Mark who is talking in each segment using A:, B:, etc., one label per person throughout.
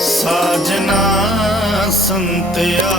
A: ਸਾਜਨਾ ਸੰਤਿਆ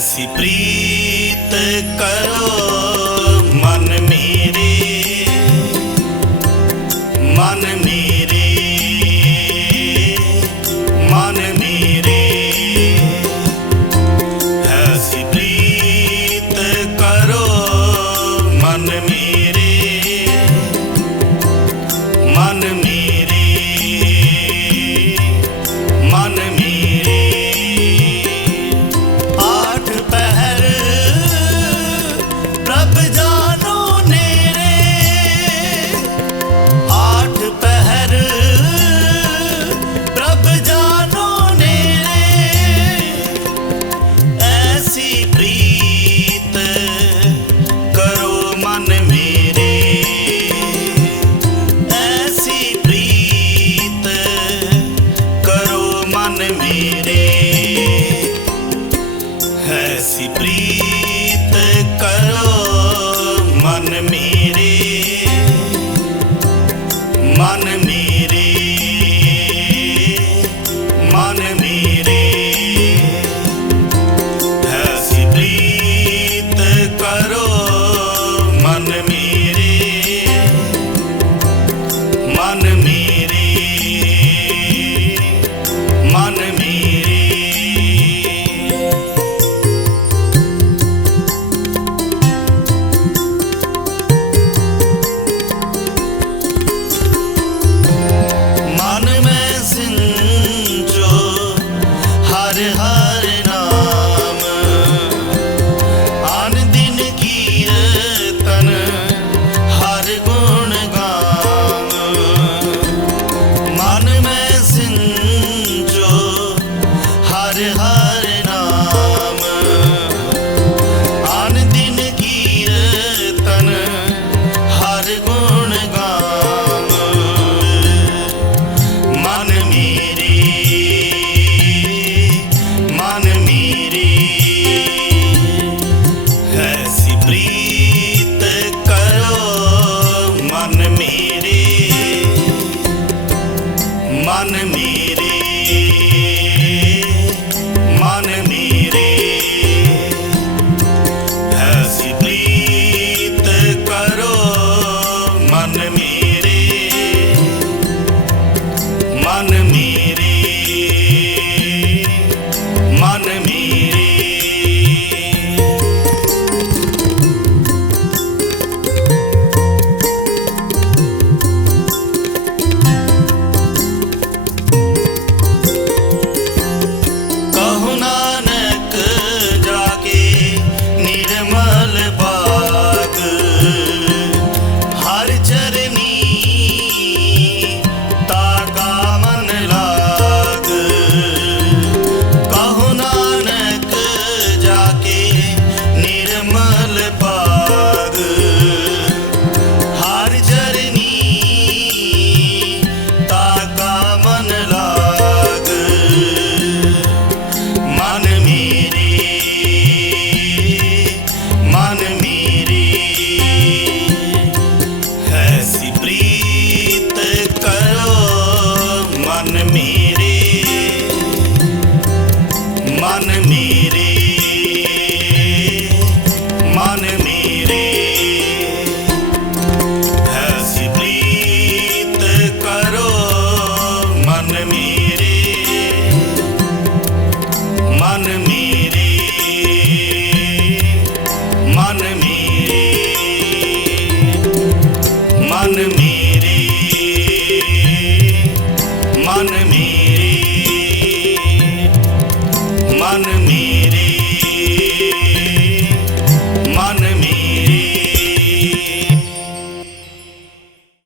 A: ऐसी प्रीत करो। ऐसी प्रीत करो मन में।